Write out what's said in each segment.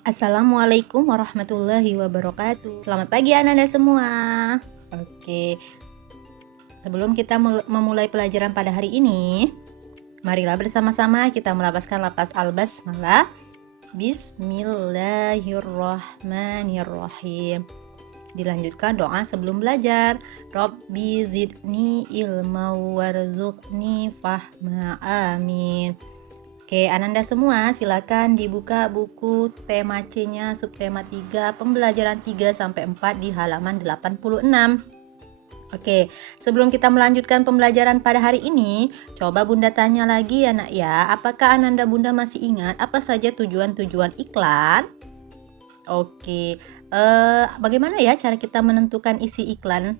Assalamualaikum warahmatullahi wabarakatuh. Selamat pagi anak-anak semua. Oke, sebelum kita memulai pelajaran pada hari ini, marilah bersama-sama kita melafazkan lafaz al-basmalah. Bismillahirrahmanirrahim. Dilanjutkan doa sebelum belajar. Rabbi zidni ilma warzuqni fahma, amin. Oke, Ananda semua silakan dibuka buku tema C-nya subtema 3 pembelajaran 3 sampai 4 di halaman 86. Oke, sebelum kita melanjutkan pembelajaran pada hari ini, coba Bunda tanya lagi ya nak ya, apakah Ananda Bunda masih ingat apa saja tujuan-tujuan iklan? Oke, bagaimana ya cara kita menentukan isi iklan?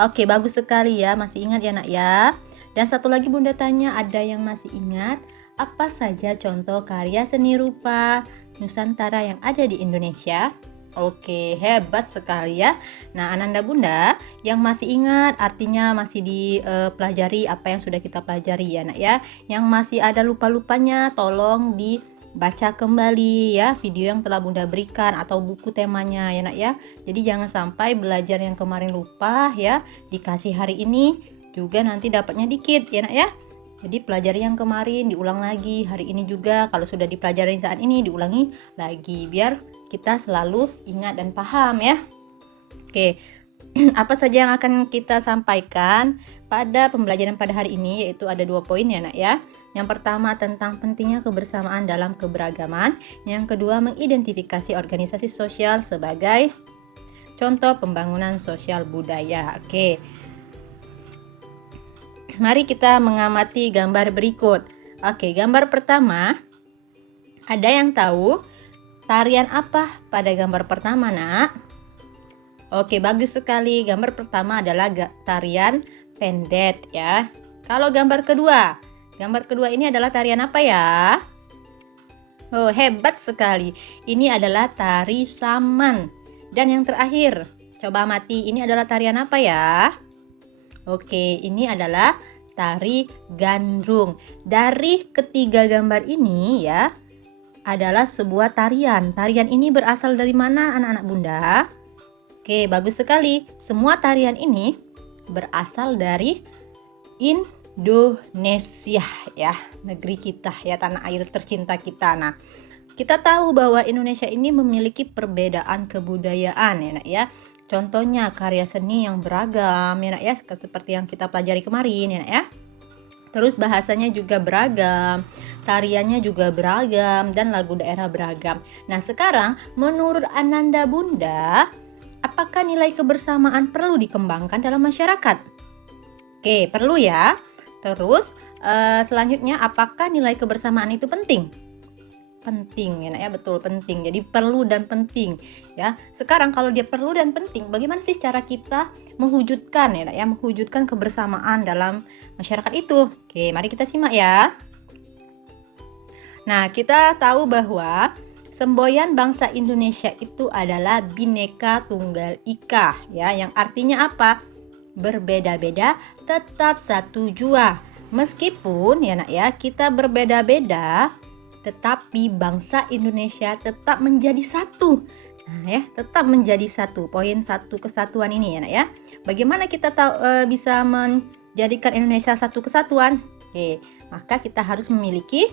Oke, bagus sekali ya, masih ingat ya nak ya. Dan satu lagi Bunda tanya, ada yang masih ingat apa saja contoh karya seni rupa Nusantara yang ada di Indonesia? Oke, hebat sekali ya. Nah, Ananda Bunda yang masih ingat artinya masih dipelajari apa yang sudah kita pelajari ya nak ya. Yang masih ada lupa-lupanya tolong dibaca kembali ya video yang telah Bunda berikan atau buku temanya ya nak ya. Jadi jangan sampai belajar yang kemarin lupa ya, dikasih hari ini juga nanti dapatnya dikit ya nak ya. Jadi pelajari yang kemarin diulang lagi hari ini juga, kalau sudah dipelajari saat ini diulangi lagi biar kita selalu ingat dan paham ya. Oke, apa saja yang akan kita sampaikan pada pembelajaran pada hari ini, yaitu ada 2 poin ya nak ya. Yang pertama tentang pentingnya kebersamaan dalam keberagaman. Yang kedua mengidentifikasi organisasi sosial sebagai contoh pembangunan sosial budaya. Oke, mari kita mengamati gambar berikut. Oke, gambar pertama, ada yang tahu tarian apa pada gambar pertama nak? Oke, bagus sekali. Gambar pertama adalah tarian pendet ya. Kalau gambar kedua ini adalah tarian apa ya? Oh, hebat sekali. Ini adalah tari saman. Dan yang terakhir, coba amati, ini adalah tarian apa ya? Oke, ini adalah tari gandrung. Dari ketiga gambar ini ya, adalah sebuah tarian. Tarian ini berasal dari mana anak-anak Bunda? Oke, bagus sekali. Semua tarian ini berasal dari Indonesia ya, negeri kita ya, tanah air tercinta kita. Nah, kita tahu bahwa Indonesia ini memiliki perbedaan kebudayaan ya nak ya. Contohnya karya seni yang beragam ya nak ya, seperti yang kita pelajari kemarin ya nak ya. Terus bahasanya juga beragam, tariannya juga beragam, dan lagu daerah beragam. Nah sekarang menurut Ananda Bunda, apakah nilai kebersamaan perlu dikembangkan dalam masyarakat? Oke, perlu ya. Terus selanjutnya, apakah nilai kebersamaan itu penting? Penting ya nak ya, betul penting. Jadi perlu dan penting ya. Sekarang kalau dia perlu dan penting, bagaimana sih cara kita mewujudkan ya nak ya, mewujudkan kebersamaan dalam masyarakat itu? Oke, mari kita simak ya. Nah, kita tahu bahwa semboyan bangsa Indonesia itu adalah Bhinneka Tunggal Ika ya, yang artinya apa? Berbeda-beda tetap satu jua. Meskipun ya nak ya, kita berbeda-beda, tetapi bangsa Indonesia tetap menjadi satu. Nah ya, tetap menjadi satu. Poin satu kesatuan ini ya nak ya. Bagaimana kita bisa menjadikan Indonesia satu kesatuan? Oke, maka kita harus memiliki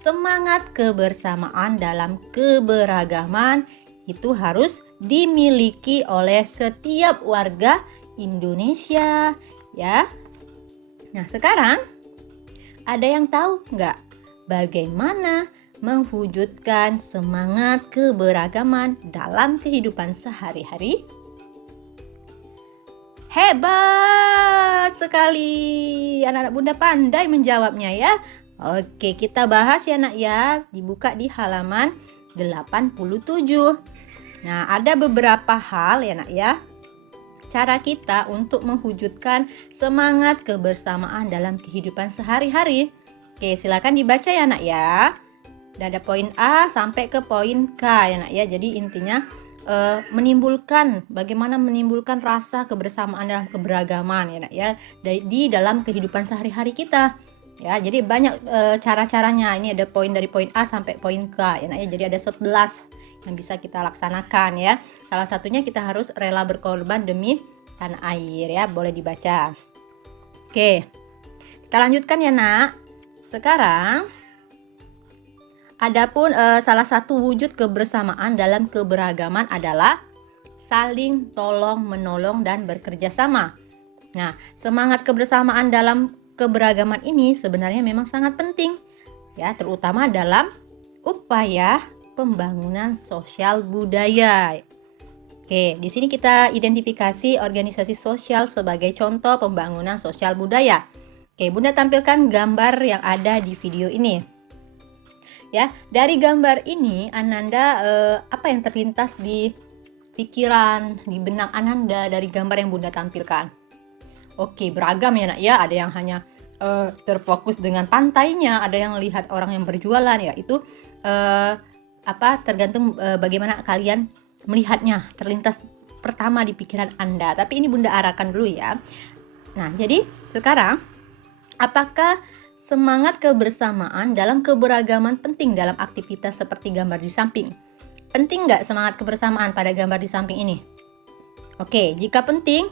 semangat kebersamaan dalam keberagaman. Itu harus dimiliki oleh setiap warga Indonesia ya. Nah sekarang ada yang tahu nggak bagaimana mewujudkan semangat keberagaman dalam kehidupan sehari-hari? Hebat sekali, anak-anak Bunda pandai menjawabnya ya. Oke, kita bahas ya nak ya, dibuka di halaman 87. Nah, ada beberapa hal ya nak ya, cara kita untuk mewujudkan semangat kebersamaan dalam kehidupan sehari-hari. Oke, silakan dibaca ya nak ya. Ada poin A sampai ke poin K ya nak ya. Jadi intinya bagaimana menimbulkan rasa kebersamaan dalam keberagaman ya nak ya, di dalam kehidupan sehari-hari kita. Ya, jadi banyak cara-caranya. Ini ada poin dari poin A sampai poin K ya, Nak, ya. Jadi ada 11 yang bisa kita laksanakan ya. Salah satunya kita harus rela berkorban demi tanah air ya. Boleh dibaca. Oke. Kita lanjutkan ya, Nak. Sekarang adapun salah satu wujud kebersamaan dalam keberagaman adalah saling tolong menolong dan bekerja sama. Nah, semangat kebersamaan dalam keberagaman ini sebenarnya memang sangat penting ya, terutama dalam upaya pembangunan sosial budaya. Oke, di sini kita identifikasi organisasi sosial sebagai contoh pembangunan sosial budaya. Oke, Bunda tampilkan gambar yang ada di video ini. Ya, dari gambar ini Ananda apa yang terlintas di pikiran, di benak Ananda dari gambar yang Bunda tampilkan? Oke, beragam ya, Nak ya. Ada yang hanya terfokus dengan pantainya, ada yang lihat orang yang berjualan ya. Itu tergantung bagaimana kalian melihatnya, terlintas pertama di pikiran Anda. Tapi ini Bunda arahkan dulu ya. Nah, jadi sekarang apakah semangat kebersamaan dalam keberagaman penting dalam aktivitas seperti gambar di samping? Penting nggak semangat kebersamaan pada gambar di samping ini? Oke, jika penting,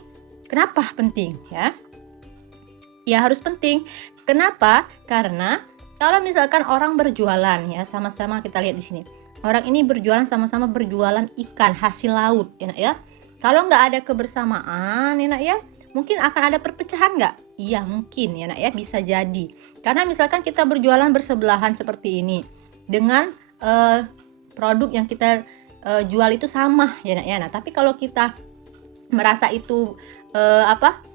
kenapa penting ya? Ya harus penting. Kenapa? Karena kalau misalkan orang berjualan ya, sama-sama kita lihat di sini. Orang ini berjualan, sama-sama berjualan ikan hasil laut, ya Nak ya. Kalau nggak ada kebersamaan, ya Nak ya, mungkin akan ada perpecahan nggak? Iya mungkin ya Nak ya, bisa jadi. Karena misalkan kita berjualan bersebelahan seperti ini, dengan produk yang kita jual itu sama, ya Nak ya. Nah tapi kalau kita merasa itu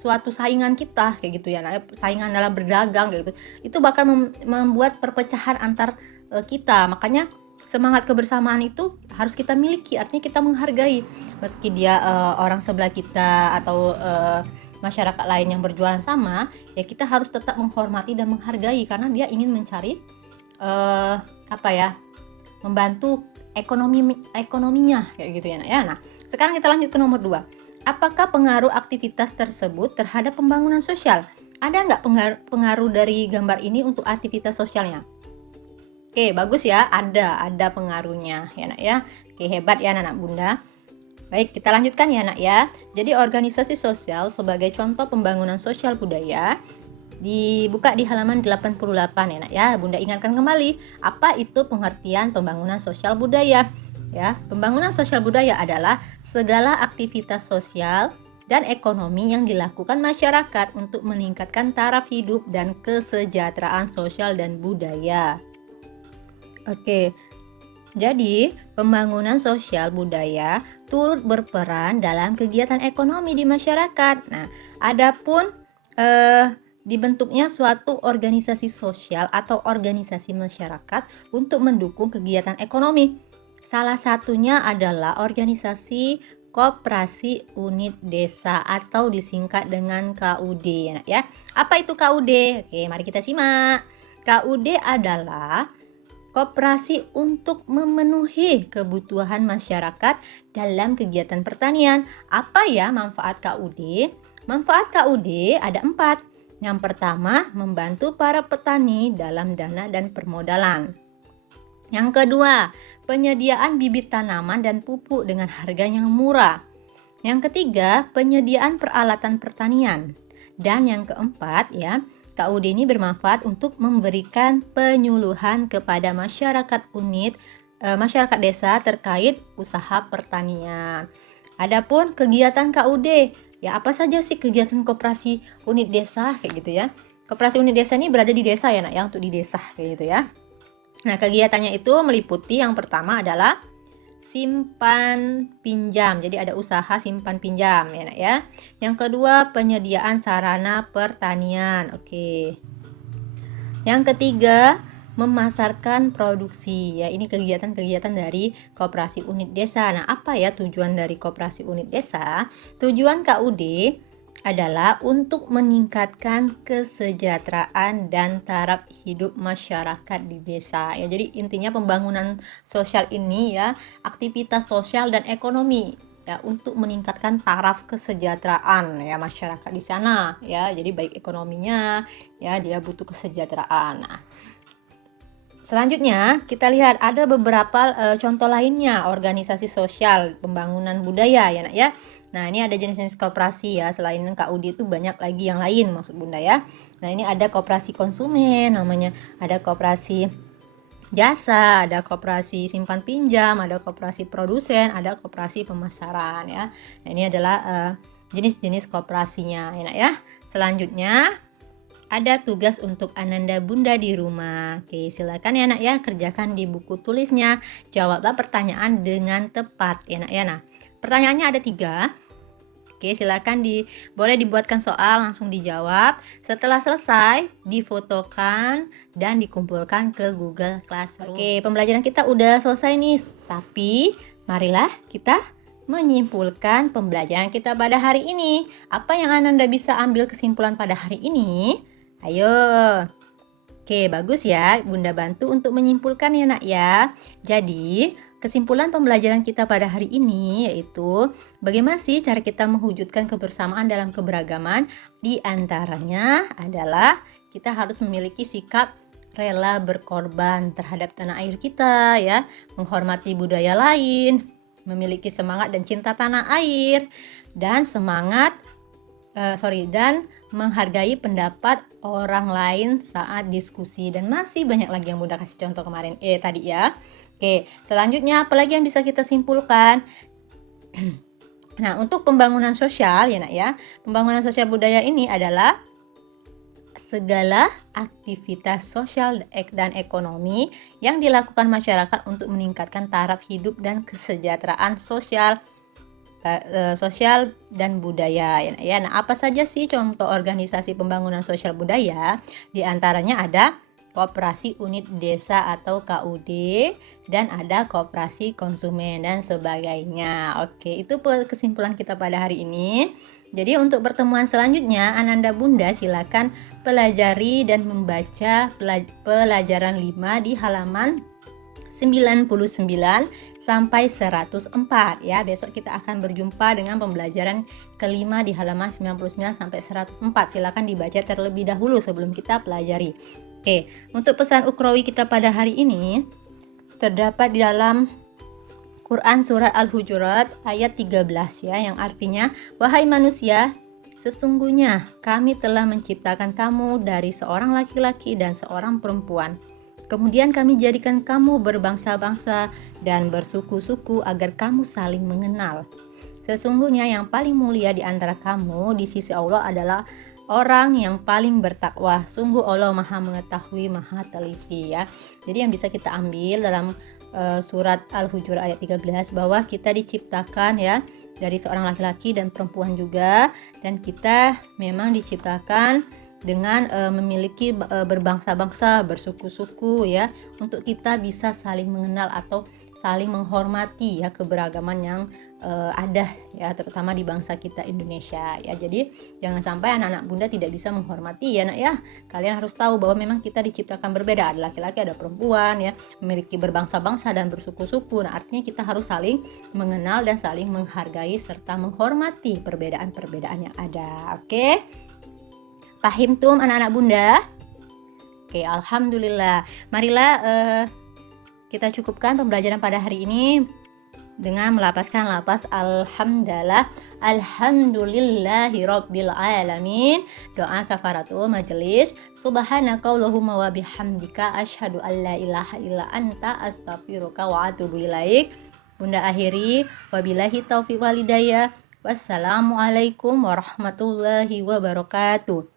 suatu saingan kita kayak gitu ya, nah, saingan dalam berdagang kayak gitu, itu bakal membuat perpecahan antar kita. Makanya semangat kebersamaan itu harus kita miliki, artinya kita menghargai meski dia orang sebelah kita atau masyarakat lain yang berjualan sama, ya kita harus tetap menghormati dan menghargai karena dia ingin mencari membantu ekonominya kayak gitu ya. Nah, sekarang kita lanjut ke nomor 2. Apakah pengaruh aktivitas tersebut terhadap pembangunan sosial? Ada nggak pengaruh dari gambar ini untuk aktivitas sosialnya? Oke, bagus ya, ada pengaruhnya ya Nak ya. Oke, hebat ya anak Bunda. Baik, kita lanjutkan ya Nak ya. Jadi organisasi sosial sebagai contoh pembangunan sosial budaya dibuka di halaman 88 ya Nak ya. Bunda ingatkan kembali, apa itu pengertian pembangunan sosial budaya? Ya, pembangunan sosial budaya adalah segala aktivitas sosial dan ekonomi yang dilakukan masyarakat untuk meningkatkan taraf hidup dan kesejahteraan sosial dan budaya. Oke, jadi pembangunan sosial budaya turut berperan dalam kegiatan ekonomi di masyarakat. Nah, adapun dibentuknya suatu organisasi sosial atau organisasi masyarakat untuk mendukung kegiatan ekonomi. Salah satunya adalah organisasi Koperasi Unit Desa atau disingkat dengan KUD ya. Apa itu KUD? Oke, mari kita simak. KUD adalah koperasi untuk memenuhi kebutuhan masyarakat dalam kegiatan pertanian. Apa ya manfaat KUD? Manfaat KUD ada 4. Yang pertama, membantu para petani dalam dana dan permodalan. Yang kedua, penyediaan bibit tanaman dan pupuk dengan harga yang murah. Yang ketiga, penyediaan peralatan pertanian. Dan yang keempat ya, KUD ini bermanfaat untuk memberikan penyuluhan kepada masyarakat masyarakat desa terkait usaha pertanian. Adapun kegiatan KUD, ya apa saja sih kegiatan koperasi unit desa kayak gitu ya. Koperasi unit desa ini berada di desa ya Nak ya, untuk di desa kayak gitu ya. Nah, kegiatannya itu meliputi yang pertama adalah simpan pinjam. Jadi ada usaha simpan pinjam ya Nak ya. Yang kedua, penyediaan sarana pertanian. Oke. Yang ketiga, memasarkan produksi. Ya, ini kegiatan-kegiatan dari koperasi unit desa. Nah, apa ya tujuan dari koperasi unit desa? Tujuan KUD adalah untuk meningkatkan kesejahteraan dan taraf hidup masyarakat di desa. Ya, jadi intinya pembangunan sosial ini ya, aktivitas sosial dan ekonomi ya untuk meningkatkan taraf kesejahteraan ya masyarakat di sana ya. Jadi baik ekonominya ya, dia butuh kesejahteraan. Nah, selanjutnya kita lihat ada beberapa contoh lainnya organisasi sosial pembangunan budaya ya nak ya. Nah, ini ada jenis-jenis koperasi ya, selain KUD itu banyak lagi yang lain maksud Bunda ya. Nah, ini ada koperasi konsumen namanya, ada koperasi jasa, ada koperasi simpan pinjam, ada koperasi produsen, ada koperasi pemasaran ya. Nah, ini adalah jenis-jenis koperasinya ya nak ya. Selanjutnya ada tugas untuk Ananda Bunda di rumah. Oke, silakan ya nak ya, kerjakan di buku tulisnya. Jawablah pertanyaan dengan tepat ya nak ya. Nah, pertanyaannya ada 3. Oke, silakan boleh dibuatkan soal, langsung dijawab. Setelah selesai, difotokan dan dikumpulkan ke Google Classroom. Oke, pembelajaran kita udah selesai nih. Tapi, marilah kita menyimpulkan pembelajaran kita pada hari ini. Apa yang Ananda bisa ambil kesimpulan pada hari ini? Ayo. Oke, bagus ya. Bunda bantu untuk menyimpulkan ya nak ya. Jadi, kesimpulan pembelajaran kita pada hari ini yaitu bagaimana sih cara kita mewujudkan kebersamaan dalam keberagaman? Di antaranya adalah kita harus memiliki sikap rela berkorban terhadap tanah air kita ya, menghormati budaya lain, memiliki semangat dan cinta tanah air, dan dan menghargai pendapat orang lain saat diskusi, dan masih banyak lagi yang Bunda kasih contoh kemarin tadi ya. Oke, selanjutnya apalagi yang bisa kita simpulkan? Nah, untuk pembangunan sosial ya nak ya, pembangunan sosial budaya ini adalah segala aktivitas sosial dan ekonomi yang dilakukan masyarakat untuk meningkatkan taraf hidup dan kesejahteraan sosial dan budaya ya. Nah, apa saja sih contoh organisasi pembangunan sosial budaya? Di antaranya ada Koperasi Unit Desa atau KUD, dan ada koperasi konsumen dan sebagainya. Oke, itu kesimpulan kita pada hari ini. Jadi untuk pertemuan selanjutnya, Ananda Bunda silakan pelajari dan membaca pelajaran 5 di halaman 99 sampai 104 ya. Besok kita akan berjumpa dengan pembelajaran kelima di halaman 99 sampai 104. Silakan dibaca terlebih dahulu sebelum kita pelajari. Oke, untuk pesan ukrawi kita pada hari ini terdapat di dalam Quran surat Al-Hujurat ayat 13 ya, yang artinya, wahai manusia, sesungguhnya kami telah menciptakan kamu dari seorang laki-laki dan seorang perempuan. Kemudian kami jadikan kamu berbangsa-bangsa dan bersuku-suku agar kamu saling mengenal. Sesungguhnya yang paling mulia di antara kamu di sisi Allah adalah orang yang paling bertakwa. Sungguh Allah Maha mengetahui, Maha teliti ya. Jadi yang bisa kita ambil dalam surat Al-Hujurat ayat 13 bahwa kita diciptakan ya dari seorang laki-laki dan perempuan juga, dan kita memang diciptakan dengan memiliki berbangsa-bangsa, bersuku-suku ya, untuk kita bisa saling mengenal atau saling menghormati ya keberagaman yang ada ya, terutama di bangsa kita Indonesia ya. Jadi jangan sampai anak-anak Bunda tidak bisa menghormati ya nak ya. Kalian harus tahu bahwa memang kita diciptakan berbeda, ada laki-laki, ada perempuan ya, memiliki berbangsa-bangsa dan bersuku-suku. Nah, artinya kita harus saling mengenal dan saling menghargai serta menghormati perbedaan-perbedaan yang ada. Oke? Pahim tuh anak-anak Bunda? Oke, alhamdulillah. Marilah kita cukupkan pembelajaran pada hari ini dengan melapaskan lapas alhamdulillah, alhamdulillahi rabbil alamin. Doa kafaratul majelis. Subhanakallahumma wa bihamdika asyhadu an la ilaha illa anta astaghfiruka wa atubu ilaik. Bunda akhiri, wabillahi taufiq walhidayah. Wassalamualaikum warahmatullahi wabarakatuh.